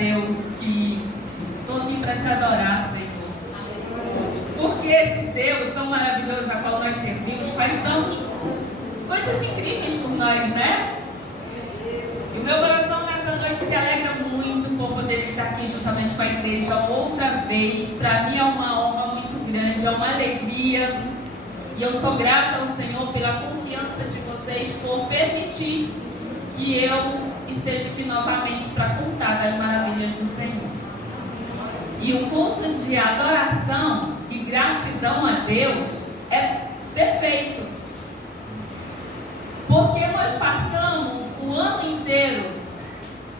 Deus que estou aqui para te adorar, Senhor. Porque esse Deus tão maravilhoso a qual nós servimos faz tantas coisas incríveis por nós, né? E o meu coração nessa noite se alegra muito por poder estar aqui juntamente com a igreja outra vez. Para mim é uma honra muito grande, é uma alegria. E eu sou grata ao Senhor pela confiança de vocês por permitir que eu esteja aqui novamente para contar das maravilhas do Senhor. E o culto de adoração e gratidão a Deus é perfeito. Porque nós passamos o ano inteiro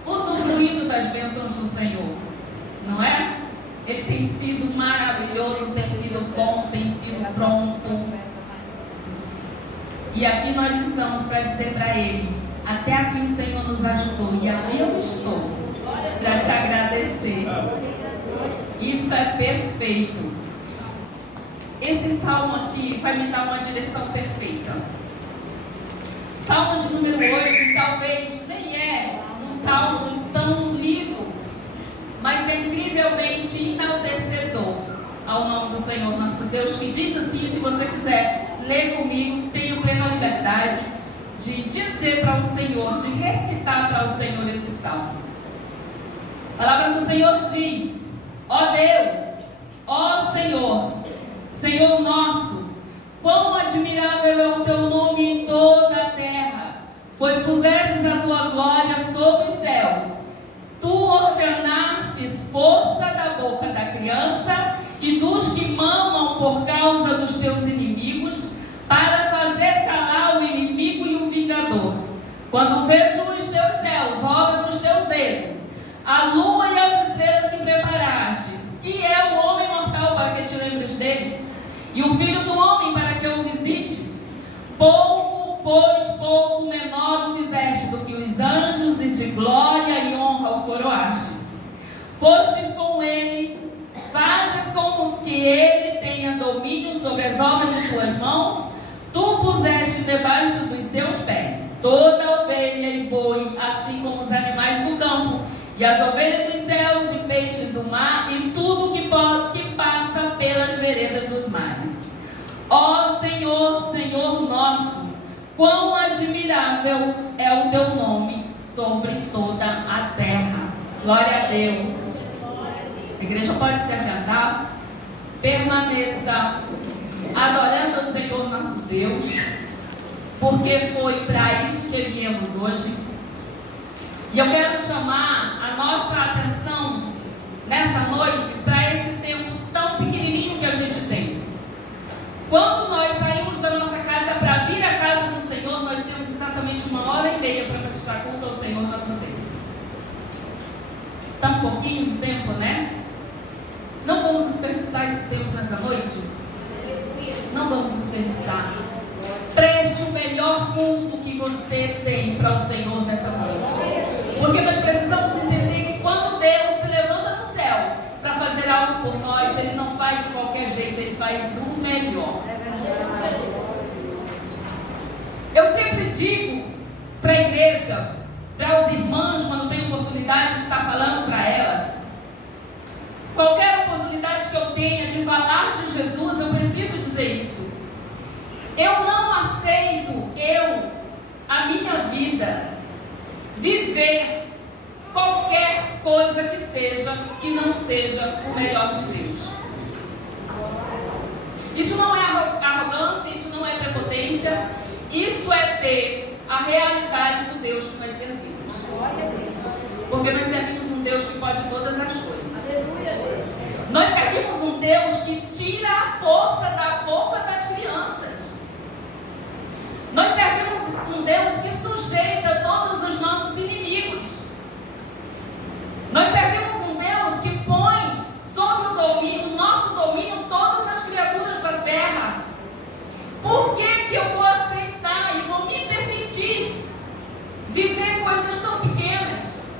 usufruindo das bênçãos do Senhor, não é? Ele tem sido maravilhoso, tem sido bom, tem sido pronto. E aqui nós estamos para dizer para Ele: até aqui o Senhor nos ajudou e aqui eu estou para te agradecer. Isso é perfeito. Esse salmo aqui vai me dar uma direção perfeita. Salmo de número 8, talvez nem é um salmo tão lido, mas é incrivelmente enaltecedor ao nome do Senhor nosso Deus, que diz assim, se você quiser ler comigo, tenha plena liberdade de dizer para o Senhor, de recitar para o Senhor esse salmo. A palavra do Senhor diz: ó Deus, ó Senhor, Senhor nosso, quão admirável é o teu nome em toda a terra, pois pusestes a tua glória sobre os céus. Tu ordenastes força da boca da criança e dos que mamam por causa dos teus inimigos, para fazer calar o inimigo e o vingador. Quando vejo os teus céus, obra dos teus dedos, a lua e as estrelas que preparastes, que é o homem mortal para que te lembres dele, e o filho do homem para que o visites, pouco, pois pouco menor o fizeste do que os anjos, e de glória e honra o coroastes. Fostes com ele, fazes com que ele tenha domínio sobre as obras de tuas mãos, tu puseste debaixo dos seus pés toda ovelha e boi, assim como os animais do campo, e as ovelhas dos céus e peixes do mar, e tudo que passa pelas veredas dos mares. Ó Senhor, Senhor nosso, quão admirável é o teu nome sobre toda a terra. Glória a Deus. A igreja pode se assentar, permaneça adorando ao Senhor nosso Deus, porque foi para isso que viemos hoje. E eu quero chamar a nossa atenção nessa noite para esse tempo tão pequenininho que a gente tem. Quando nós saímos da nossa casa para vir à casa do Senhor, nós temos exatamente 1h30 para prestar culto ao Senhor nosso Deus. Tão pouquinho de tempo, né? Não vamos desperdiçar esse tempo nessa noite? Não vamos desperdiçar. Preste o melhor culto que você tem para o Senhor nessa noite. Porque nós precisamos entender que quando Deus se levanta no céu para fazer algo por nós, Ele não faz de qualquer jeito, Ele faz o melhor. Eu sempre digo para a igreja, para as irmãs, quando tenho oportunidade de estar falando para elas, qualquer oportunidade que eu tenha de falar de Jesus, eu preciso dizer isso. Eu não aceito, a minha vida, viver qualquer coisa que não seja o melhor de Deus. Isso não é arrogância, isso não é prepotência, isso é ter a realidade do Deus que nós servimos. Porque nós servimos um Deus que pode todas as coisas. Nós servimos um Deus que tira a força da boca das crianças. Nós servimos um Deus que sujeita todos os nossos inimigos. Nós servimos um Deus que põe sobre o nosso domínio todas as criaturas da terra. Por que eu vou aceitar e vou me permitir viver coisas tão pequenas?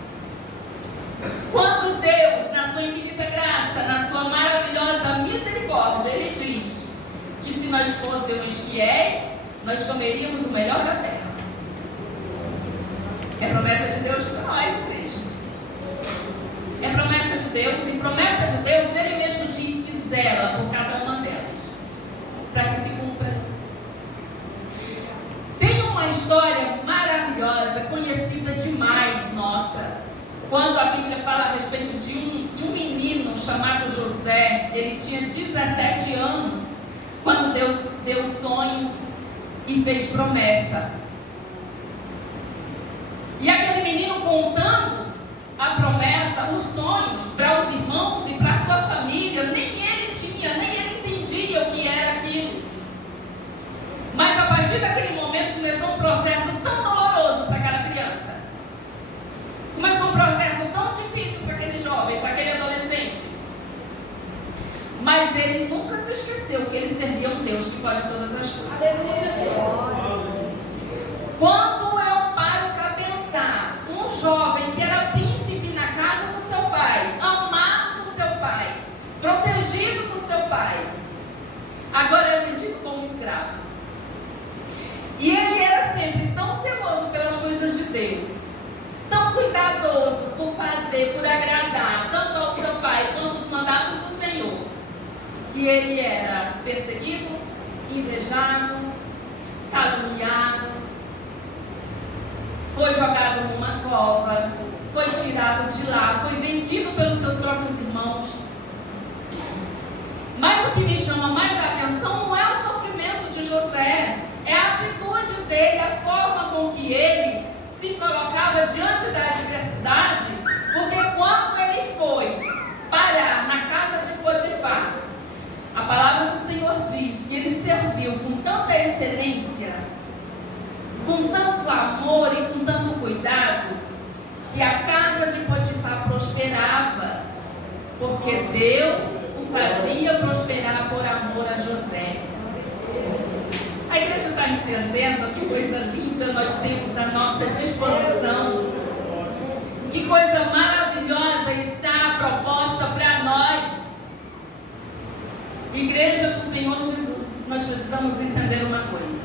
Quando Deus, na sua infinita graça, na sua maravilhosa misericórdia, Ele diz que se nós fôssemos fiéis, nós comeríamos o melhor da terra. É promessa de Deus para nós, igreja. É promessa de Deus, e promessa de Deus, Ele mesmo diz que zela por cada uma delas, para que se cumpra. Tem uma história maravilhosa, conhecida demais, nossa, quando a Bíblia fala a respeito de um menino chamado José. Ele tinha 17 anos, quando Deus deu sonhos e fez promessa. E aquele menino contando a promessa, os sonhos para os irmãos e para a sua família, nem ele entendia o que era aquilo. Mas a partir daquele momento começou um processo tão doloroso para aquela criança. Começou um processo tão difícil para aquele jovem, para aquele adolescente. Mas ele nunca se esqueceu que ele servia um Deus que pode todas as coisas. Quando eu paro para pensar, um jovem que era príncipe na casa do seu pai, amado do seu pai, protegido do seu pai, agora é vendido como escravo. E ele era sempre tão zeloso pelas coisas de Deus, tão cuidadoso por fazer, por agradar, tanto ao seu pai quanto os mandatos do Senhor, que ele era perseguido, invejado, caluniado, foi jogado numa cova, foi tirado de lá, foi vendido pelos seus próprios irmãos. Mas o que me chama mais a atenção não é o sofrimento de José, é a atitude dele, a forma com que ele se colocava diante da adversidade, porque quando ele foi parar na casa de Potifar, a palavra do Senhor diz que ele serviu com tanta excelência, com tanto amor e com tanto cuidado, que a casa de Potifar prosperava, porque Deus o fazia prosperar por amor a José. A igreja está entendendo que coisa linda nós temos à nossa disposição, que coisa maravilhosa está proposta para nós. Igreja do Senhor Jesus, nós precisamos entender uma coisa.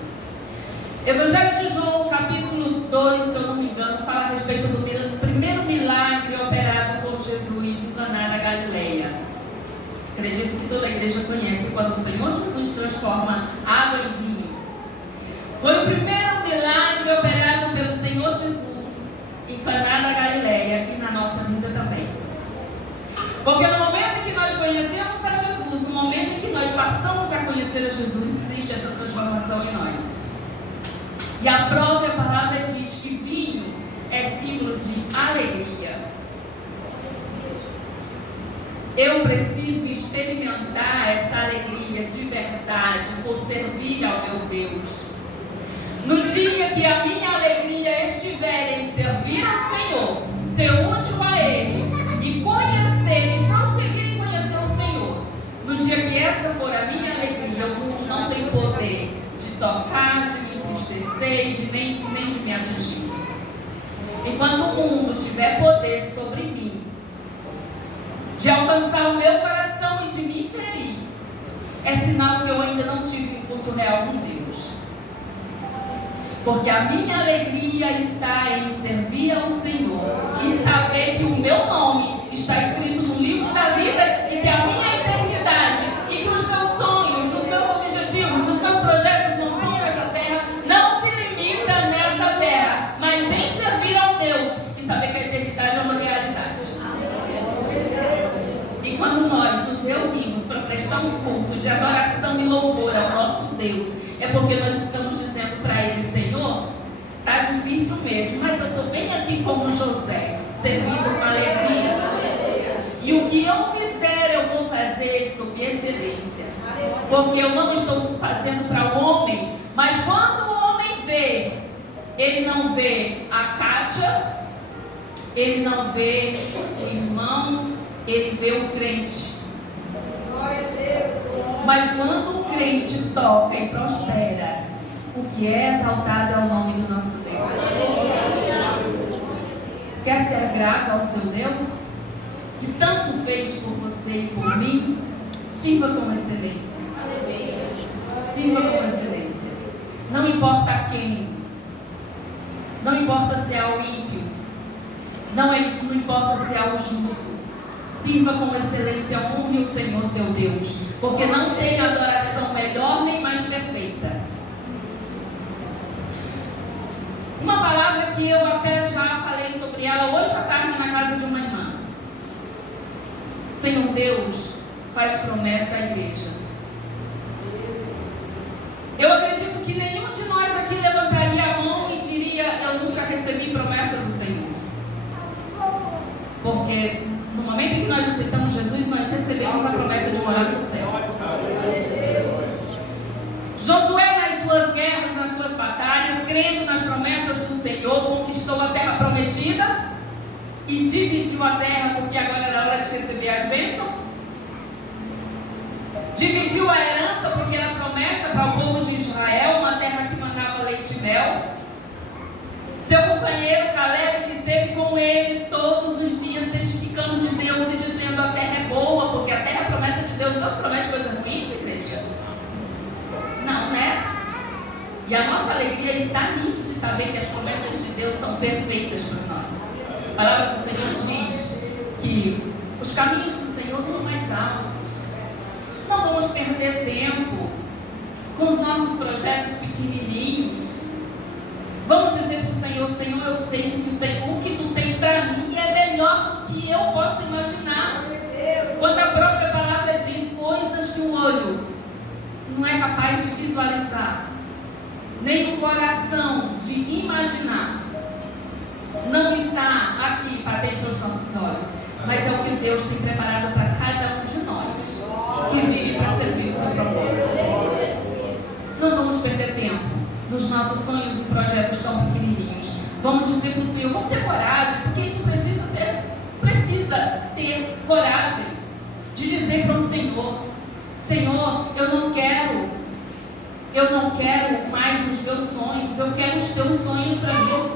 Evangelho de João, capítulo 2, se eu não me engano, fala a respeito do primeiro milagre operado por Jesus em Caná da Galileia. Acredito que toda a igreja conhece quando o Senhor Jesus transforma água em vinho. Foi o primeiro milagre operado pelo Senhor Jesus em Caná da Galileia e na nossa vida também. Porque no momento em que nós conhecemos a Jesus, no momento em que nós passamos a conhecer a Jesus, existe essa transformação em nós. E a própria palavra diz que vinho é símbolo de alegria. Eu preciso experimentar essa alegria de verdade por servir ao meu Deus. No dia que a minha alegria estiver em servir ao Senhor, ser útil a Ele e conhecer e prosseguir em conhecer o Senhor, no dia que essa for a minha alegria, o mundo não tem poder de tocar, de me entristecer, nem de me atingir. Enquanto o mundo tiver poder sobre mim, de alcançar o meu coração e de me ferir, é sinal que eu ainda não tive um encontro real com Deus. Porque a minha alegria está em servir ao Senhor e saber que o meu nome está escrito no livro da vida e que a minha eternidade e que os meus sonhos, os meus objetivos, os meus projetos não são nessa terra, não se limita nessa terra, mas em servir ao Deus e saber que a eternidade é uma realidade. E quando nós nos reunimos para prestar um culto de adoração e louvor ao nosso Deus, é porque nós estamos dizendo para Ele: Senhor, está difícil mesmo, mas eu estou bem aqui como José, servindo com alegria. E o que eu fizer, eu vou fazer sob excelência. Porque eu não estou fazendo para o homem, mas quando o homem vê, ele não vê a Kátia, ele não vê o irmão, ele vê o crente. Mas quando o crente toca e prospera, o que é exaltado é o nome do nosso Deus. Quer ser grato ao seu Deus, que tanto fez por você e por mim? Sirva com excelência. Sirva com excelência. Não importa a quem. Não importa se é ao ímpio. Não importa se é algo justo. Sirva com excelência, honre o Senhor teu Deus, porque não tem adoração melhor nem mais perfeita. Uma palavra que eu até já falei sobre ela hoje à tarde na casa de uma irmã. Senhor Deus faz promessa à igreja. Eu acredito que nenhum de nós aqui levantaria a mão e diria: eu nunca recebi promessa do Senhor. Porque no momento em que nós aceitamos Jesus, nós recebemos a promessa de morar no céu. Josué, nas suas guerras, nas suas batalhas, crendo nas promessas do Senhor, conquistou a terra prometida e dividiu a terra, porque agora era hora de receber as bênçãos. Dividiu a herança, porque era promessa para o povo de Israel, uma terra que mandava leite e mel. Seu companheiro Caleb, que esteve com ele todos os dias, testificando de Deus e dizendo: a terra é boa, porque a terra é a promessa de Deus. Deus promete coisas ruins, igreja? Não, né? E a nossa alegria está nisso, de saber que as promessas de Deus são perfeitas para nós. A palavra do Senhor diz que os caminhos do Senhor são mais altos. Não vamos perder tempo com os nossos projetos pequenininhos. Vamos dizer para o Senhor: Senhor, eu sei que o que tu tem para mim é melhor do que eu posso imaginar. Quando a própria palavra diz coisas que o olho não é capaz de visualizar, nem o coração de imaginar, não está aqui patente aos nossos olhos, mas é o que Deus tem preparado para cada um de nós que vive para servir o seu propósito. Não vamos perder tempo nos nossos sonhos e projetos tão pequenininhos. Vamos dizer para o Senhor: vamos ter coragem, porque isso precisa ter coragem de dizer para o Senhor: Senhor, eu não quero mais os meus sonhos, eu quero os teus sonhos para mim.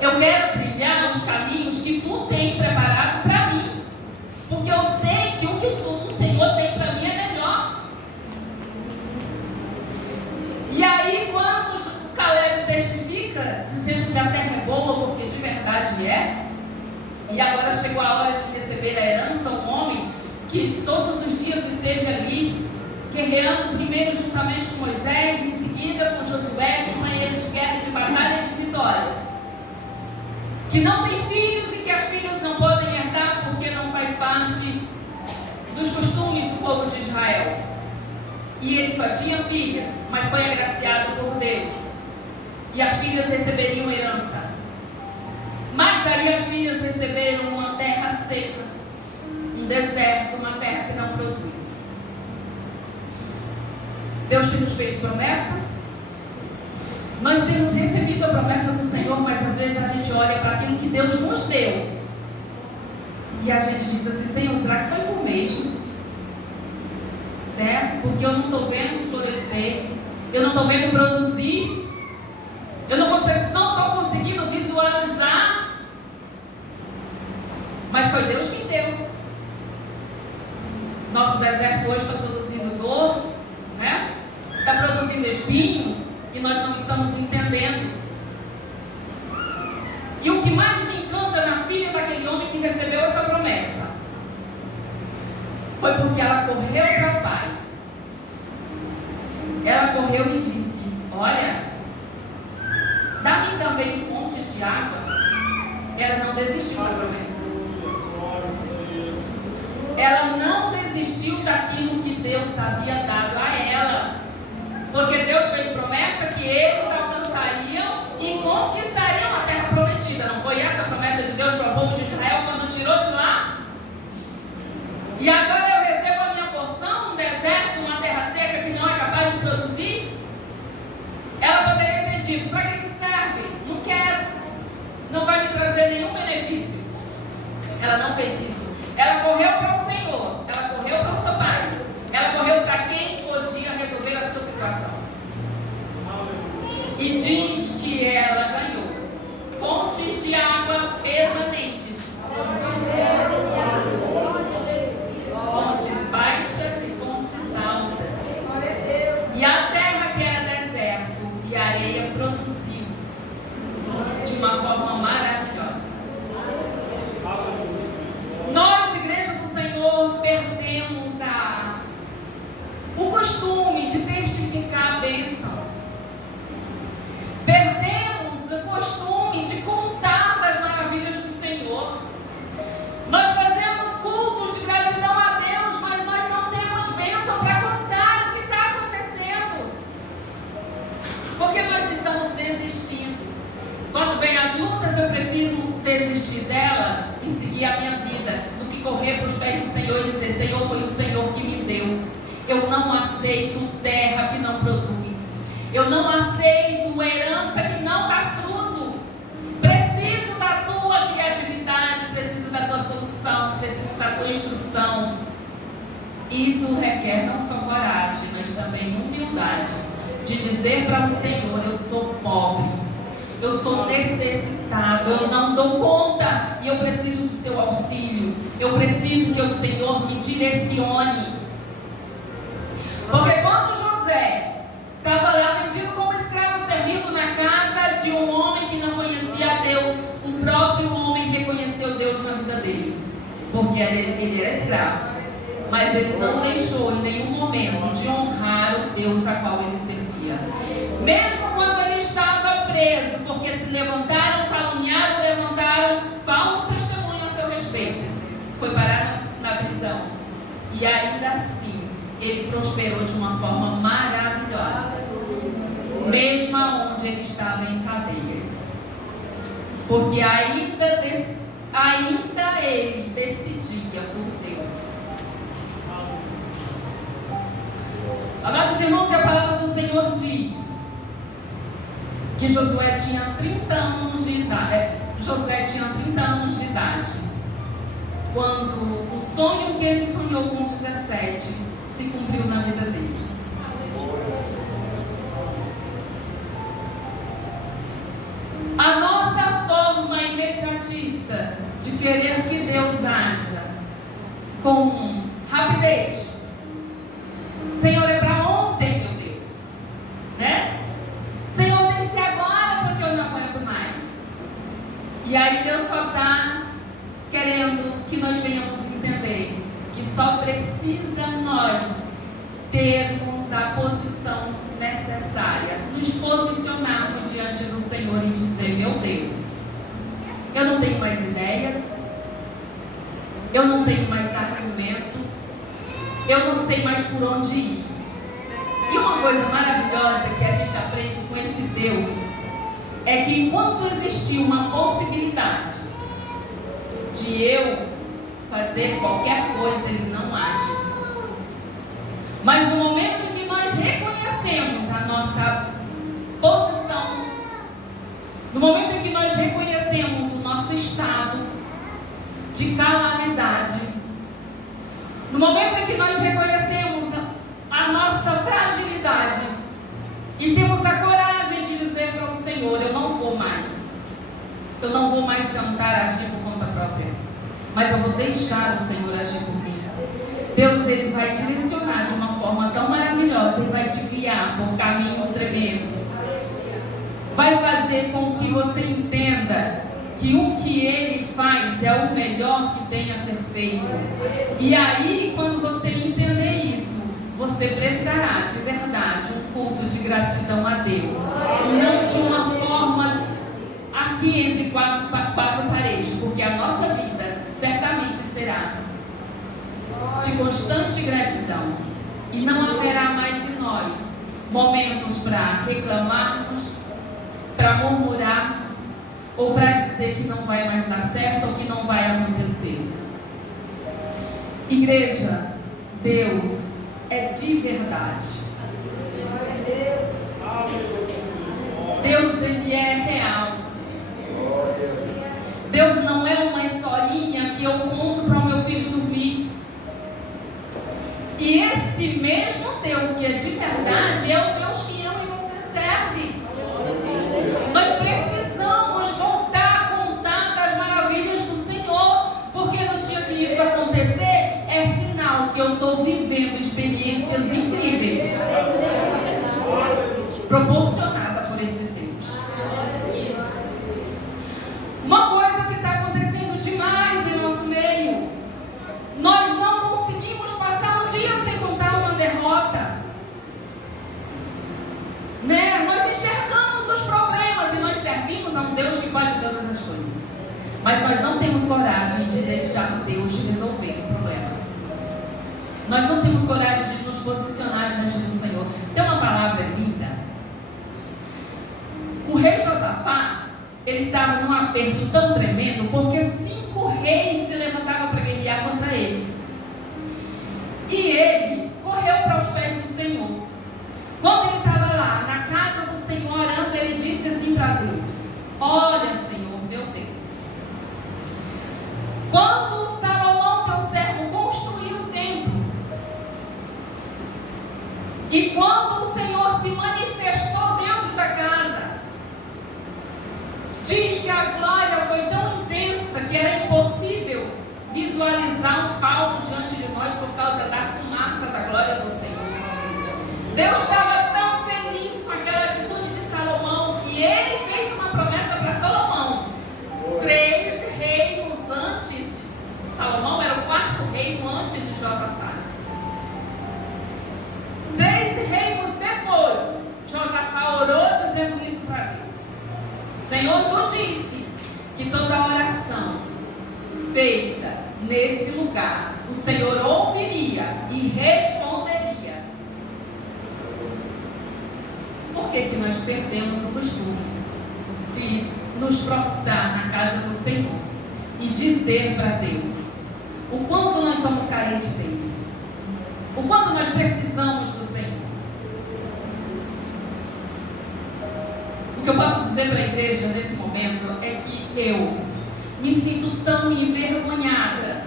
Eu quero trilhar os caminhos que tu tem preparado para mim, porque eu sei que o que o Senhor tem para mim é melhor. E aí, quando o Caleb testifica, dizendo que a terra é boa, porque de verdade é, e agora chegou a hora de receber a herança, um homem que todos os dias esteve ali, guerreando primeiro juntamente com Moisés, em seguida com Josué, companheiro de guerra, de batalha e de vitórias, que não tem filhos e que as filhas não podem herdar porque não faz parte dos costumes do povo de Israel. E ele só tinha filhas, mas foi agraciado por Deus. E as filhas receberiam herança. Mas aí as filhas receberam uma terra seca, um deserto, uma terra que não produz. Deus tem nos feito promessa. Nós temos recebido a promessa do Senhor, mas às vezes a gente olha para aquilo que Deus nos deu e a gente diz assim: Senhor, será que foi tu mesmo? Né? Porque eu não estou vendo florescer, eu não estou vendo produzir, eu não estou conseguindo visualizar, mas foi Deus quem deu. Nosso deserto hoje está produzindo dor, né? Está produzindo espinhos e nós não estamos entendendo. E o que mais me encanta na filha daquele homem que recebeu essa promessa foi porque ela correu para o pai. Ela correu e disse: olha, dá-me também fonte de água. Ela não desistiu da promessa. Ela não desistiu daquilo que Deus havia dado a ela, porque Deus fez promessa que eles alcançariam e conquistariam a terra prometida. Não foi essa a promessa de Deus para o povo de Israel quando tirou de lá? E agora eu recebo a minha porção, um deserto, uma terra seca que não é capaz de produzir? Ela poderia ter dito: para que serve? Não quero, não vai me trazer nenhum benefício. Ela não fez isso. Ela correu para o Senhor, ela correu para o seu pai, ela correu para quem podia resolver a sua situação. E diz que ela ganhou fontes de água permanentes, fontes baixas e fontes altas. E a terra que era deserto e areia produziu de uma forma maravilhosa. testificar a bênção. Perdemos o costume de contar das maravilhas do Senhor. Nós fazemos cultos de gratidão a Deus, mas nós não temos bênção para contar o que está acontecendo. Porque nós estamos desistindo. Quando vem as lutas, eu prefiro desistir dela e seguir a minha vida do que correr para os pés do Senhor e dizer: Senhor, foi o Senhor que me deu. Eu não aceito terra que não produz. Eu não aceito herança que não dá fruto. Preciso da tua criatividade, preciso da tua solução, preciso da tua instrução. Isso requer não só coragem, mas também humildade de dizer para o Senhor: eu sou pobre, eu sou necessitado, eu não dou conta e eu preciso do seu auxílio. Eu preciso que o Senhor me direcione. Porque quando José estava lá vendido como escravo, servindo na casa de um homem que não conhecia a Deus, o próprio homem reconheceu Deus na vida dele, porque ele era escravo, mas ele não deixou em nenhum momento de honrar o Deus a qual ele servia. Mesmo quando ele estava preso, porque se levantaram, caluniaram, levantaram falso testemunho a seu respeito, foi parar na prisão, e ainda assim ele prosperou de uma forma maravilhosa, mesmo onde ele estava em cadeias, porque ainda ele decidia por Deus. Amados irmãos, a palavra do Senhor diz que Josué tinha 30 anos de idade. José tinha 30 anos de idade quando o sonho que ele sonhou com 17 se cumpriu na vida dele. A nossa forma imediatista de querer que Deus haja com rapidez: Senhor, é para ontem, meu Deus, né? Senhor, tem que ser agora, porque eu não aguento mais. E aí Deus só está querendo que nós venhamos entender que só precisa nós termos a posição necessária, nos posicionarmos diante do Senhor e dizer: meu Deus, eu não tenho mais ideias, eu não tenho mais argumento, eu não sei mais por onde ir. E uma coisa maravilhosa que a gente aprende com esse Deus é que enquanto existir uma possibilidade de eu fazer qualquer coisa, ele não age. Mas no momento em que nós reconhecemos a nossa posição, no momento em que nós reconhecemos o nosso estado de calamidade, no momento em que nós reconhecemos a nossa fragilidade e temos a coragem de dizer para o Senhor: eu não vou mais tentar agir por conta própria, mas eu vou deixar o Senhor agir por mim. Deus, ele vai direcionar de uma forma tão maravilhosa e vai te guiar por caminhos tremendos. Vai fazer com que você entenda que o que ele faz é o melhor que tem a ser feito. E aí, quando você entender isso, você prestará de verdade um culto de gratidão a Deus, não de uma forma aqui entre quatro paredes, porque a nossa vida certamente será de constante gratidão, e não haverá mais em nós momentos para reclamarmos, para murmurarmos, ou para dizer que não vai mais dar certo ou que não vai acontecer. Igreja, Deus é de verdade. Deus, ele é real. Deus não é uma historinha que eu conto para o meu filho dormir. E esse mesmo Deus que é de verdade é o Deus que eu e você serve. Nós precisamos voltar a contar das maravilhas do Senhor, porque no dia que isso acontecer, é sinal que eu estou vivendo experiências incríveis, proporcionada por esse Deus. Uma coisa que está acontecendo demais em nosso meio: nós não conseguimos passar um dia sem contar uma derrota. né? Nós enxergamos os problemas e nós servimos a um Deus que pode todas as coisas. Mas nós não temos coragem de deixar Deus resolver o problema. Nós não temos coragem de nos posicionar diante do Senhor. Tem uma palavra linda. O rei Josafá, ele estava num aperto tão tremendo, porque 5 reis se levantavam para guerrear contra ele. E ele correu para os pés do Senhor. Quando ele estava lá, na casa do Senhor, orando, ele disse assim para Deus: olha, Senhor, meu Deus, quando Salomão, teu servo, construiu o templo, e quando o Senhor se manifestou dentro da casa, diz que a glória foi tão intensa que era impossível visualizar um palmo diante de nós por causa da fumaça da glória do Senhor. Deus estava tão feliz com aquela atitude de Salomão que ele fez uma promessa para Salomão. 3 reinos antes, Salomão era o 4º reino antes de Josafá. 3 reinos depois, Josafá orou dizendo isso para Deus: Senhor, tu disse que toda oração feita nesse lugar, o Senhor ouviria e responderia. Por que nós perdemos o costume de nos prostrar na casa do Senhor e dizer para Deus o quanto nós somos carentes deles, o quanto nós precisamos do Senhor? O que eu posso dizer para a igreja nesse momento é que eu me sinto tão envergonhada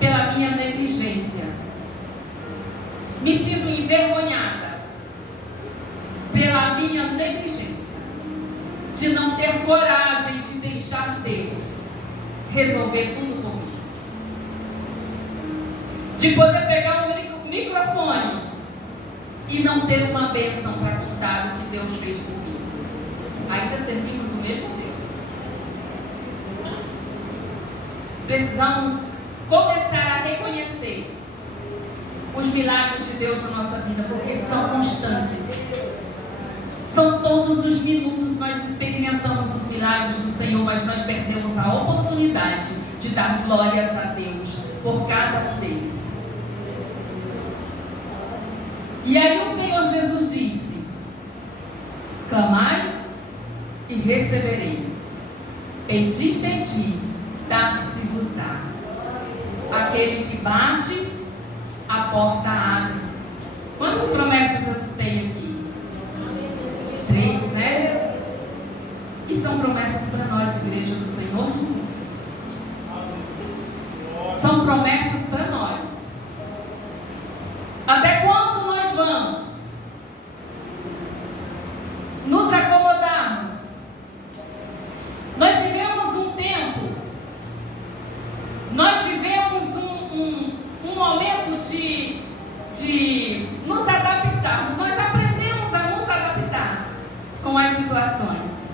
pela minha negligência. Me sinto envergonhada pela minha negligência de não ter coragem de deixar Deus resolver tudo por mim. De poder pegar o microfone e não ter uma bênção para contar o que Deus fez por mim. Ainda servimos o mesmo Deus. Precisamos começar a reconhecer os milagres de Deus na nossa vida, porque são constantes. São todos os minutos nós experimentamos os milagres do Senhor, mas nós perdemos a oportunidade de dar glórias a Deus por cada um deles. E aí o Senhor Jesus disse: clamai e receberei, pedi, pedi, dar-se-vos-á. Aquele que bate, a porta abre. Quantas promessas eu citei aqui? 3, né? E são promessas para nós, igreja do Senhor Jesus. São promessas para nós. Até quando nós vamos nos acomodarmos? Nós vivemos um tempo, nós vivemos um momento de nos adaptar. Nós aprendemos a nos adaptar com as situações.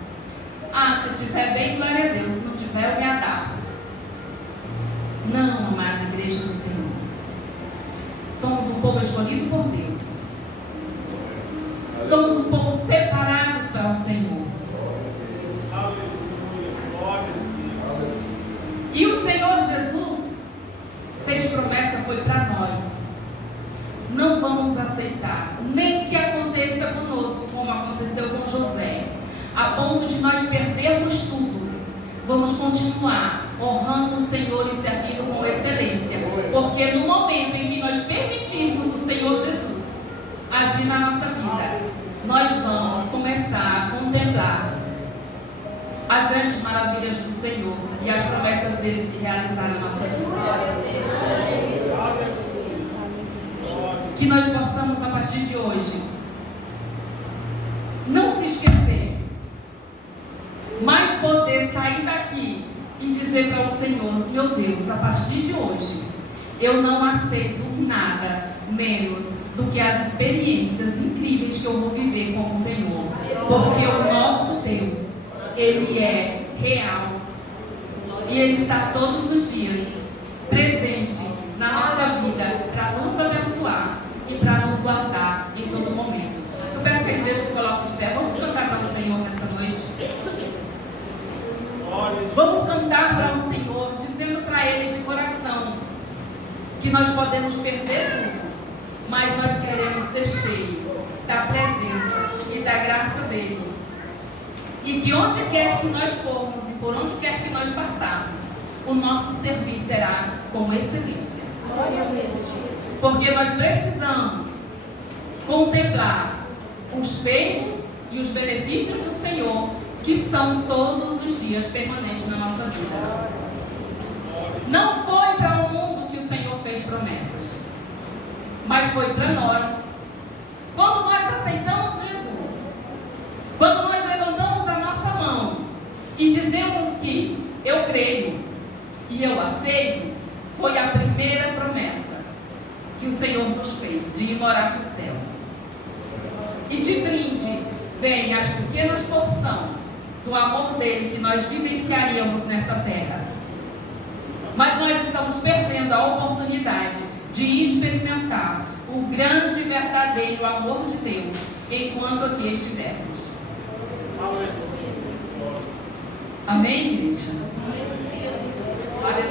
Ah, se tiver bem, glória a Deus. Se não tiver, eu me adapto. Não, amada igreja do Senhor. Somos um povo escolhido por Deus. Somos um povo separados para o Senhor. E o Senhor Jesus fez promessa, foi para nós. Não vamos aceitar, nem que aconteça conosco, como aconteceu com José, a ponto de nós perdermos tudo. Vamos continuar honrando o Senhor e servindo com excelência, porque no momento em que nós permitirmos o Senhor Jesus agir na nossa vida, nós vamos começar a contemplar as grandes maravilhas do Senhor e as promessas dele se realizarem na nossa vida. Que nós possamos, a partir de hoje, não se esquecer, mas poder sair daqui e dizer para o Senhor: meu Deus, a partir de hoje, eu não aceito nada menos do que as experiências incríveis que eu vou viver com o Senhor, porque o nosso Deus, Ele é real e Ele está todos os dias presente na nossa vida para nos abençoar e para nos guardar em todo momento. Eu peço que Vamos cantar para o Senhor, dizendo para Ele de coração que nós podemos perder tudo, mas nós queremos ser cheios da presença e da graça dEle. E que onde quer que nós formos e por onde quer que nós passarmos, o nosso serviço será com excelência. Porque nós precisamos contemplar os feitos e os benefícios do Senhor, que são todos os dias permanentes na nossa vida. Não foi para o mundo que o Senhor fez promessas, mas foi para nós. Quando nós aceitamos Jesus, quando nós levantamos a nossa mão e dizemos que eu creio e eu aceito, foi a primeira promessa que o Senhor nos fez, de ir morar no céu. E de brinde vem as pequenas porções do amor dele que nós vivenciaríamos nessa terra. Mas nós estamos perdendo a oportunidade de experimentar o grande e verdadeiro amor de Deus enquanto aqui estivermos. Amém, igreja? Aleluia.